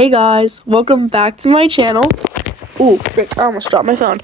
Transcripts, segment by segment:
Hey guys, welcome back to my channel. Ooh, frick, I almost dropped my phone.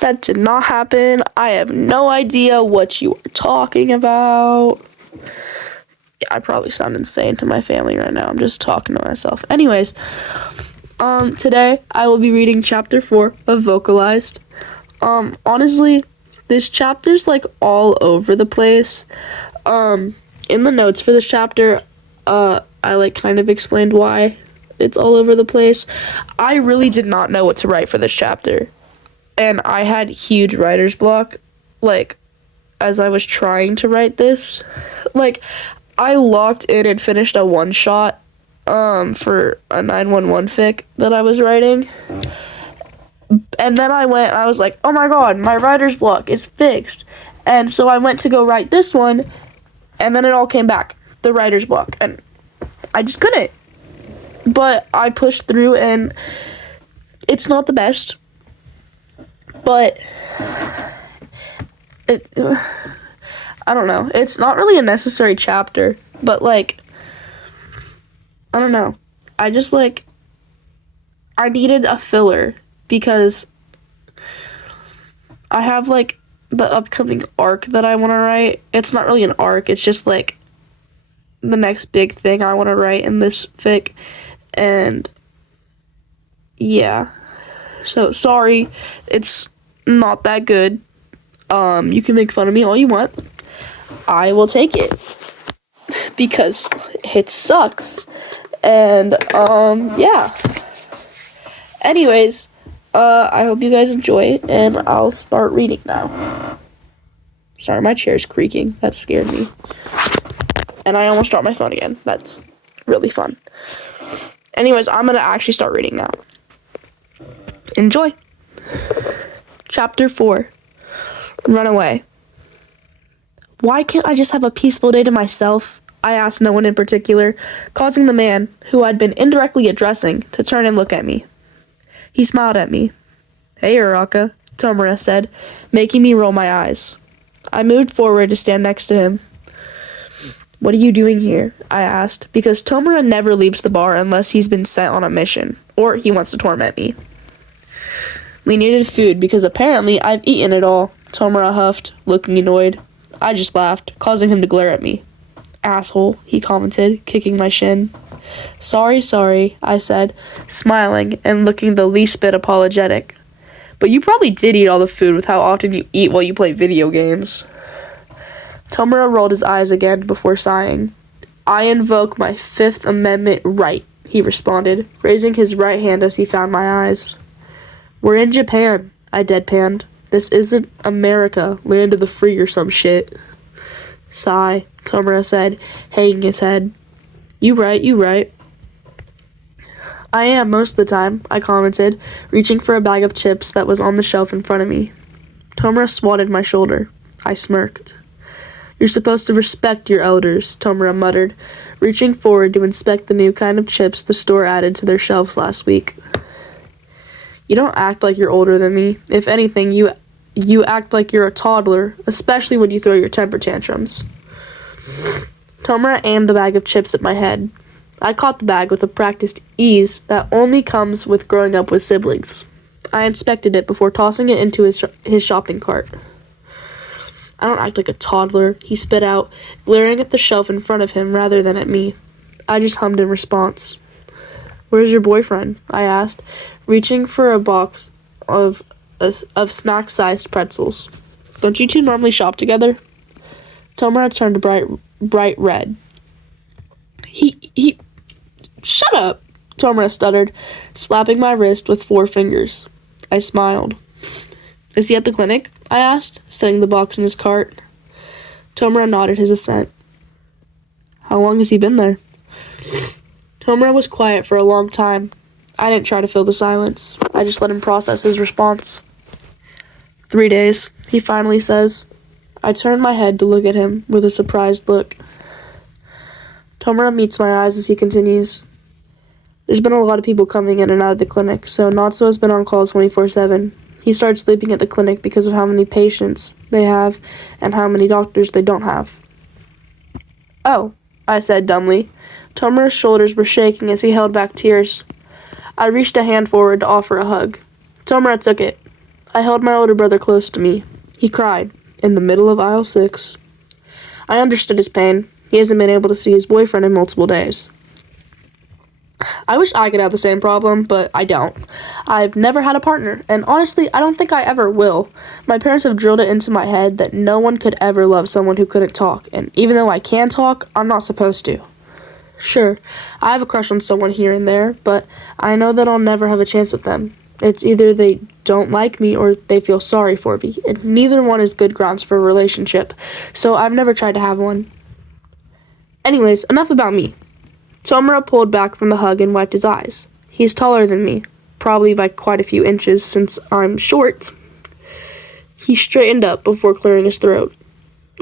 That did not happen. I have no idea what you are talking about. Yeah, I probably sound insane to my family right now. I'm just talking to myself. Anyways, today I will be reading chapter 4 of Vocalized. Honestly, this chapter's like all over the place. In the notes for this chapter, I like kind of explained why it's all over the place. I really did not know what to write for this chapter, and I had huge writer's block, like, as I was trying to write this. Like, I locked in and finished a one-shot, for a 911 fic that I was writing, and then I was like, oh my god, my writer's block is fixed, and so I went to go write this one, and then it all came back, the writer's block, and I just couldn't. But I pushed through, and it's not the best, but I don't know. It's not really a necessary chapter, but like, I don't know. I just like, I needed a filler because I have like the upcoming arc that I want to write. It's not really an arc, it's just like the next big thing I want to write in this fic. And yeah, so sorry, it's not that good. You can make fun of me all you want. I will take it because it sucks. And yeah. Anyways, I hope you guys enjoy it, and I'll start reading now. Sorry, my chair's creaking. That scared me. And I almost dropped my phone again. That's really fun. Anyways, I'm gonna actually start reading now. Enjoy. Chapter 4. Run away. Why can't I just have a peaceful day to myself? I asked no one in particular, causing the man, who I'd been indirectly addressing, to turn and look at me. He smiled at me. Hey, Uraka, Tomura said, making me roll my eyes. I moved forward to stand next to him. What are you doing here? I asked, because Tomura never leaves the bar unless he's been sent on a mission, or he wants to torment me. We needed food because apparently I've eaten it all, Tomura huffed, looking annoyed. I just laughed, causing him to glare at me. Asshole, he commented, kicking my shin. Sorry, I said, smiling and looking the least bit apologetic. But you probably did eat all the food with how often you eat while you play video games. Tomura rolled his eyes again before sighing. I invoke my Fifth Amendment right, he responded, raising his right hand as he found my eyes. We're in Japan, I deadpanned. This isn't America, land of the free or some shit. Sigh, Tomura said, hanging his head. You right. I am most of the time, I commented, reaching for a bag of chips that was on the shelf in front of me. Tomura swatted my shoulder. I smirked. You're supposed to respect your elders, Tomura muttered, reaching forward to inspect the new kind of chips the store added to their shelves last week. You don't act like you're older than me. If anything, you act like you're a toddler, especially when you throw your temper tantrums. Tomura aimed the bag of chips at my head. I caught the bag with a practiced ease that only comes with growing up with siblings. I inspected it before tossing it into his shopping cart. I don't act like a toddler, he spit out, glaring at the shelf in front of him rather than at me. I just hummed in response. Where's your boyfriend? I asked, reaching for a box of snack-sized pretzels. Don't you two normally shop together? Tomura turned bright red. He... Shut up, Tomura stuttered, slapping my wrist with 4 fingers. I smiled. Is he at the clinic? I asked, setting the box in his cart. Tomura nodded his assent. How long has he been there? Tomura was quiet for a long time. I didn't try to fill the silence. I just let him process his response. 3 days, he finally says. I turned my head to look at him with a surprised look. Tomura meets my eyes as he continues. There's been a lot of people coming in and out of the clinic, so Natsu has been on call 24/7. He started sleeping at the clinic because of how many patients they have and how many doctors they don't have. Oh, I said dumbly, Tomura's shoulders were shaking as he held back tears. I reached a hand forward to offer a hug. Tomura took it. I held my older brother close to me. He cried, in the middle of aisle 6. I understood his pain. He hasn't been able to see his boyfriend in multiple days. I wish I could have the same problem, but I don't. I've never had a partner, and honestly, I don't think I ever will. My parents have drilled it into my head that no one could ever love someone who couldn't talk, and even though I can talk, I'm not supposed to. Sure, I have a crush on someone here and there, but I know that I'll never have a chance with them. It's either they don't like me or they feel sorry for me, and neither one is good grounds for a relationship, so I've never tried to have one. Anyways, enough about me. Tomura pulled back from the hug and wiped his eyes. He's taller than me, probably by quite a few inches since I'm short. He straightened up before clearing his throat.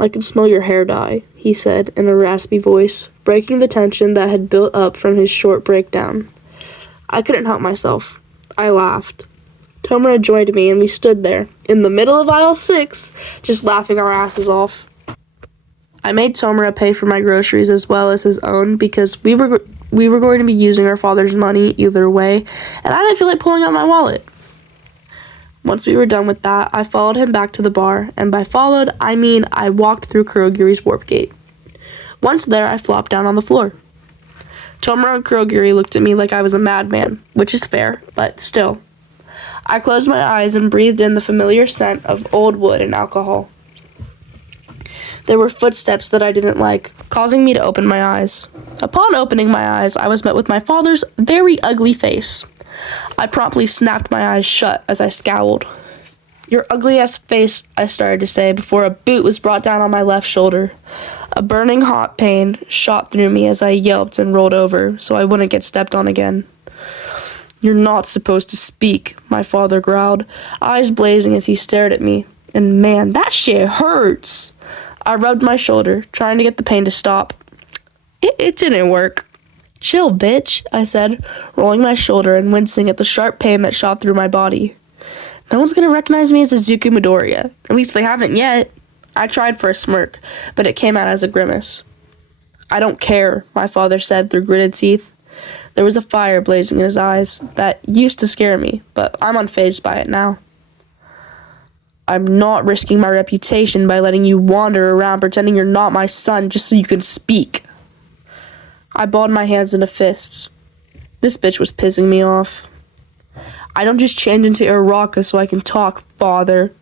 I can smell your hair dye, he said in a raspy voice, breaking the tension that had built up from his short breakdown. I couldn't help myself. I laughed. Tomura joined me and we stood there, in the middle of aisle 6, just laughing our asses off. I made Tomura pay for my groceries as well as his own because we were going to be using our father's money either way, and I didn't feel like pulling out my wallet. Once we were done with that, I followed him back to the bar, and by followed, I mean I walked through Kurogiri's warp gate. Once there, I flopped down on the floor. Tomura and Kurogiri looked at me like I was a madman, which is fair, but still. I closed my eyes and breathed in the familiar scent of old wood and alcohol. There were footsteps that I didn't like, causing me to open my eyes. Upon opening my eyes, I was met with my father's very ugly face. I promptly snapped my eyes shut as I scowled. Your ugly-ass face, I started to say before a boot was brought down on my left shoulder. A burning hot pain shot through me as I yelped and rolled over so I wouldn't get stepped on again. You're not supposed to speak, my father growled, eyes blazing as he stared at me. And man, that shit hurts. I rubbed my shoulder, trying to get the pain to stop. It didn't work. Chill, bitch, I said, rolling my shoulder and wincing at the sharp pain that shot through my body. No one's gonna recognize me as Izuku Midoriya. At least they haven't yet. I tried for a smirk, but it came out as a grimace. I don't care, my father said through gritted teeth. There was a fire blazing in his eyes that used to scare me, but I'm unfazed by it now. I'm not risking my reputation by letting you wander around pretending you're not my son just so you can speak. I balled my hands into fists. This bitch was pissing me off. I don't just change into Uraraka so I can talk, father.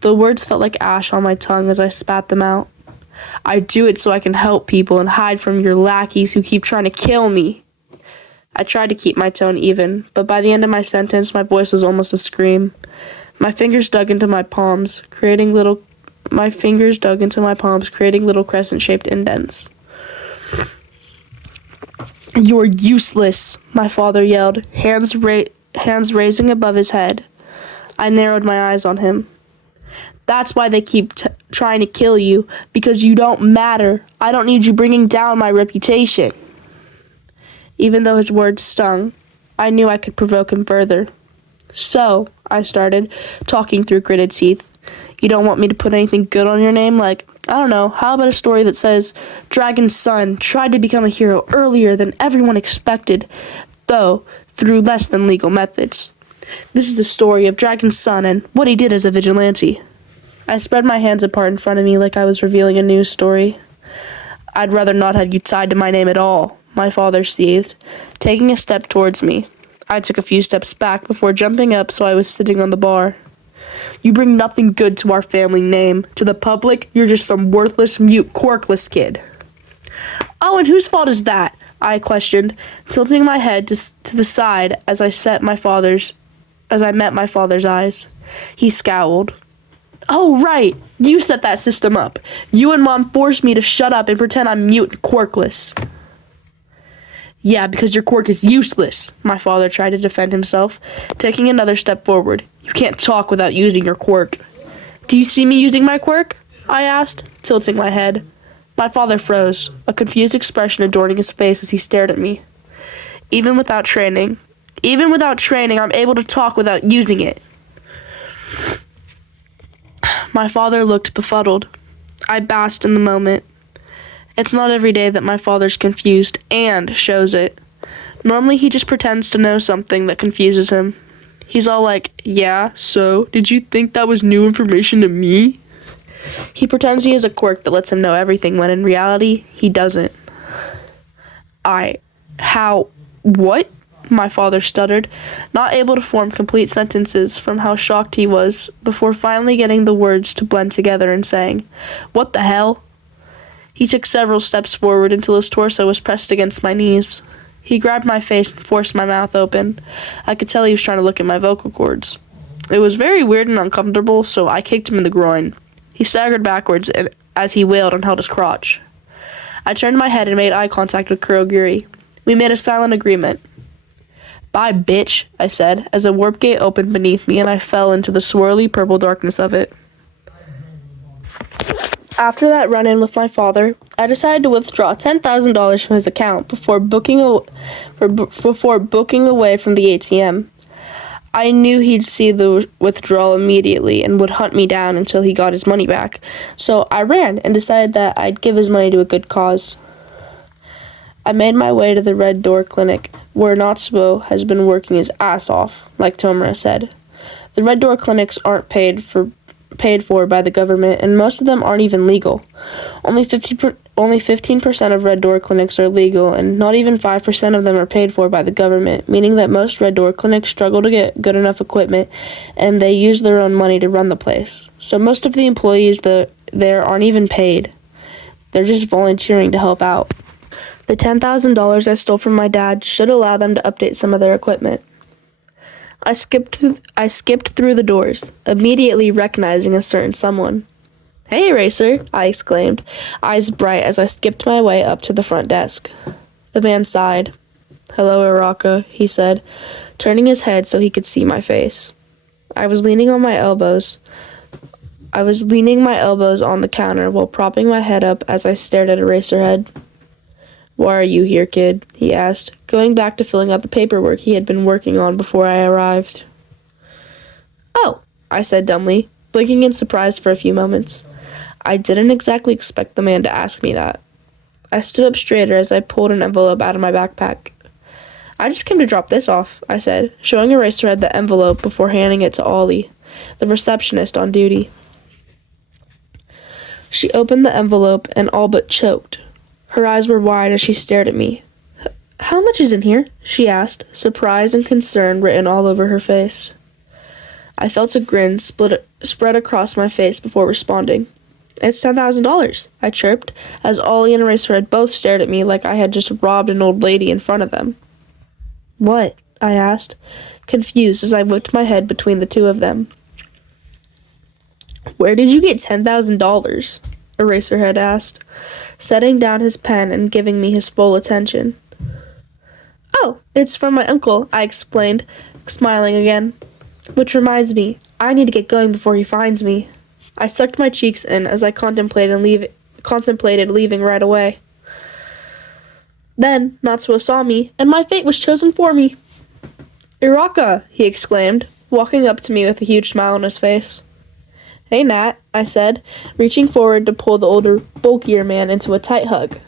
The words felt like ash on my tongue as I spat them out. I do it so I can help people and hide from your lackeys who keep trying to kill me. I tried to keep my tone even, but by the end of my sentence, my voice was almost a scream. My fingers dug into my palms, creating little crescent-shaped indents. You're useless, my father yelled, hands raising above his head. I narrowed my eyes on him. That's why they keep trying to kill you, because you don't matter. I don't need you bringing down my reputation. Even though his words stung, I knew I could provoke him further. So, I started, talking through gritted teeth. You don't want me to put anything good on your name? Like, I don't know, how about a story that says, Dragon's son tried to become a hero earlier than everyone expected, though through less than legal methods. This is the story of Dragon's son and what he did as a vigilante. I spread my hands apart in front of me like I was revealing a news story. I'd rather not have you tied to my name at all, my father seethed, taking a step towards me. I took a few steps back before jumping up so I was sitting on the bar. You bring nothing good to our family name. To the public, you're just some worthless, mute, quirkless kid. Oh, and whose fault is that? I questioned, tilting my head to the side as I met my father's eyes. He scowled. Oh, right. You set that system up. You and Mom forced me to shut up and pretend I'm mute and quirkless. Yeah, because your quirk is useless, my father tried to defend himself, taking another step forward. You can't talk without using your quirk. Do you see me using my quirk? I asked, tilting my head. My father froze, a confused expression adorning his face as he stared at me. Even without training, I'm able to talk without using it. My father looked befuddled. I basked in the moment. It's not every day that my father's confused and shows it. Normally he just pretends to know something that confuses him. He's all like, yeah, so did you think that was new information to me? He pretends he has a quirk that lets him know everything when in reality, he doesn't. What? My father stuttered, not able to form complete sentences from how shocked he was, before finally getting the words to blend together and saying, "What the hell?" He took several steps forward until his torso was pressed against my knees. He grabbed my face and forced my mouth open. I could tell he was trying to look at my vocal cords. It was very weird and uncomfortable, so I kicked him in the groin. He staggered backwards as he wailed and held his crotch. I turned my head and made eye contact with Kurogiri. We made a silent agreement. "Bye, bitch," I said, as a warp gate opened beneath me and I fell into the swirly purple darkness of it. After that run-in with my father, I decided to withdraw $10,000 from his account before booking away from the ATM. I knew he'd see the withdrawal immediately and would hunt me down until he got his money back, so I ran and decided that I'd give his money to a good cause. I made my way to the Red Door Clinic, where Natsuo has been working his ass off, like Tomura said. The Red Door Clinics aren't paid for by the government, and most of them aren't even legal. Only 15% of Red Door Clinics are legal, and not even 5% of them are paid for by the government, meaning that most Red Door Clinics struggle to get good enough equipment, and they use their own money to run the place. So most of the employees there aren't even paid. They're just volunteering to help out. The $10,000 I stole from my dad should allow them to update some of their equipment. I skipped through the doors, immediately recognizing a certain someone. "Hey, Racer," I exclaimed, eyes bright as I skipped my way up to the front desk. The man sighed. "Hello, Araka," he said, turning his head so he could see my face. I was leaning my elbows on the counter while propping my head up as I stared at Eraserhead. "Why are you here, kid?" he asked, going back to filling out the paperwork he had been working on before I arrived. "Oh," I said dumbly, blinking in surprise for a few moments. I didn't exactly expect the man to ask me that. I stood up straighter as I pulled an envelope out of my backpack. "I just came to drop this off," I said, showing Eraserhead the envelope before handing it to Ollie, the receptionist on duty. She opened the envelope and all but choked. Her eyes were wide as she stared at me. "How much is in here?" she asked, surprise and concern written all over her face. I felt a grin spread across my face before responding. "It's $10,000, I chirped, as Ollie and Eraserhead both stared at me like I had just robbed an old lady in front of them. "What?" I asked, confused as I whipped my head between the two of them. "Where did you get $10,000? Eraserhead asked, setting down his pen and giving me his full attention. "Oh, it's from my uncle," I explained, smiling again. "Which reminds me, I need to get going before he finds me." I sucked my cheeks in as I contemplated leaving right away. Then Natsuo saw me, and my fate was chosen for me. "Iraka!" he exclaimed, walking up to me with a huge smile on his face. "Hey, Nat," I said, reaching forward to pull the older, bulkier man into a tight hug.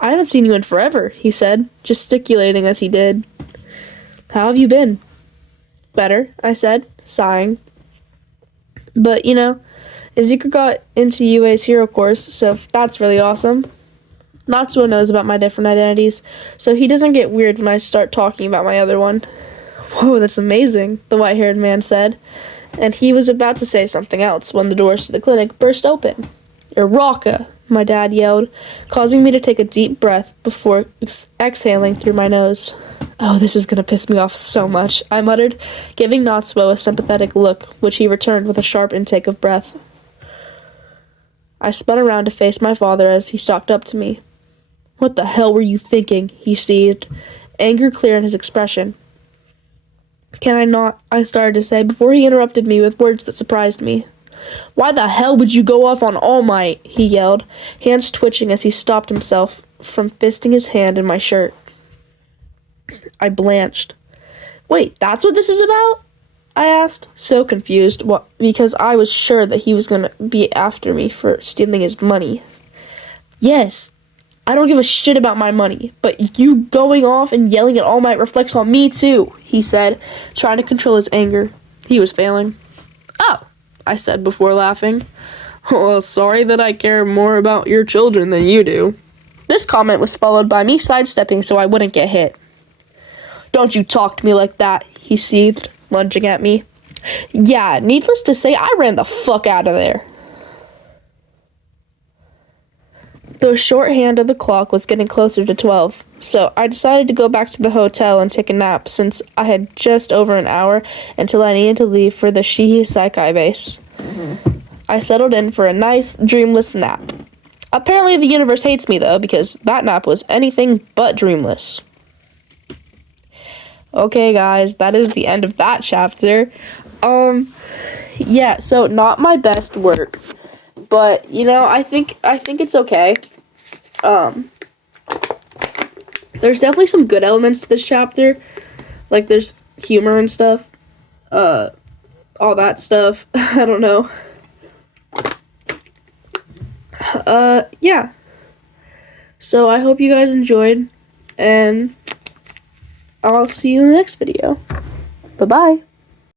"I haven't seen you in forever," he said, gesticulating as he did. "How have you been?" "Better," I said, sighing. "But, Izuku got into UA's hero course, so that's really awesome. Natsuo knows about my different identities, so he doesn't get weird when I start talking about my other one." "Whoa, that's amazing," the white-haired man said, and he was about to say something else when the doors to the clinic burst open. "Iraka!" my dad yelled, causing me to take a deep breath before exhaling through my nose. "Oh, this is gonna piss me off so much," I muttered, giving Natsuo a sympathetic look, which he returned with a sharp intake of breath. I spun around to face my father as he stalked up to me. "What the hell were you thinking?" he seethed, anger clear in his expression. "Can I not?" I started to say before he interrupted me with words that surprised me. "Why the hell would you go off on All Might?" he yelled, hands twitching as he stopped himself from fisting his hand in my shirt. I blanched. "Wait, that's what this is about?" I asked, so confused, because I was sure that he was going to be after me for stealing his money. Yes, I don't give a shit about my money, but you going off and yelling at All Might reflects on me too, he said, trying to control his anger. He was failing. Oh, I said before laughing. Well, sorry that I care more about your children than you do. This comment was followed by me sidestepping so I wouldn't get hit. Don't you talk to me like that, he seethed, lunging at me. Yeah, needless to say, I ran the fuck out of there. The shorthand of the clock was getting closer to 12, so I decided to go back to the hotel and take a nap since I had just over an hour until I needed to leave for the Shihi Saikai base. I settled in for a nice, dreamless nap. Apparently the universe hates me, though, because that nap was anything but dreamless. Okay, guys, that is the end of that chapter. Yeah, so not my best work, but, you know, I think it's okay. There's definitely some good elements to this chapter. Like, there's humor and stuff. All that stuff. I don't know. Yeah. So I hope you guys enjoyed, and I'll see you in the next video. Bye-bye.